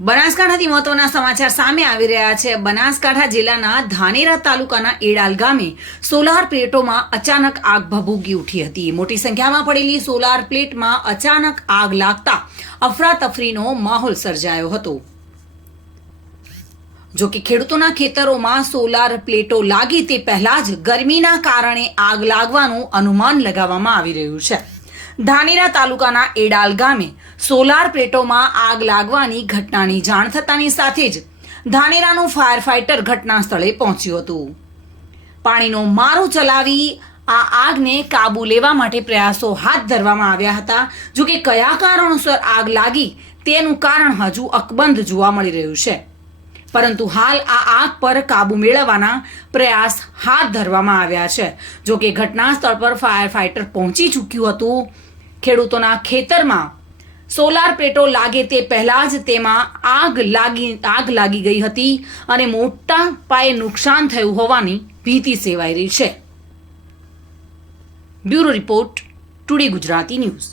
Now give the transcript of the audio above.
બનાસકાંઠાથી મહત્વના સમાચાર સામે આવી રહ્યા છે। બનાસકાંઠા જિલ્લાના ધાનેરા તાલુકાના એડાલ ગામે સોલાર પ્લેટોમાં અચાનક આગ ભભૂકી ઉઠી હતી। મોટી સંખ્યામાં પડેલી સોલાર પ્લેટમાં અચાનક આગ લાગતા અફરાતફરીનો માહોલ સર્જાયો હતો। જો કે ખેડૂતોના ખેતરોમાં સોલાર પ્લેટો લાગી તે પહેલા જ ગરમીના કારણે આગ લાગવાનું અનુમાન લગાવવામાં આવી રહ્યું છે। ધાનેરા તાલુકાના એડાલ ગામે સોલાર પ્લેટોમાં આગ લાગવાની ઘટનાની જાણ થતાની સાથે જ ધાનેરાનું ફાયર ફાઇટર ઘટના સ્થળે પહોંચ્યું હતું। પાણીનો મારો ચલાવી આ આગને કાબુ લેવા માટે પ્રયાસો હાથ ધરવામાં આવ્યા હતા। જો કે કયા કારણોસર આગ લાગી તેનું કારણ હજુ અકબંધ જોવા મળી રહ્યું છે, પરંતુ હાલ આ આગ પર કાબુ મેળવવાના પ્રયાસ હાથ ધરવામાં આવ્યા છે। જો કે ઘટના સ્થળ પર ફાયર ફાઇટર પહોંચી ચૂક્યું હતું। ખેડૂતોના ખેતરમાં સોલાર પ્લેટો લાગે તે પહેલા જ તેમાં આગ લાગી ગઈ હતી અને મોટા પાયે નુકસાન થયું હોવાની ભીતિ સેવાઈ રહી છે। Bureau report, today Gujarati news.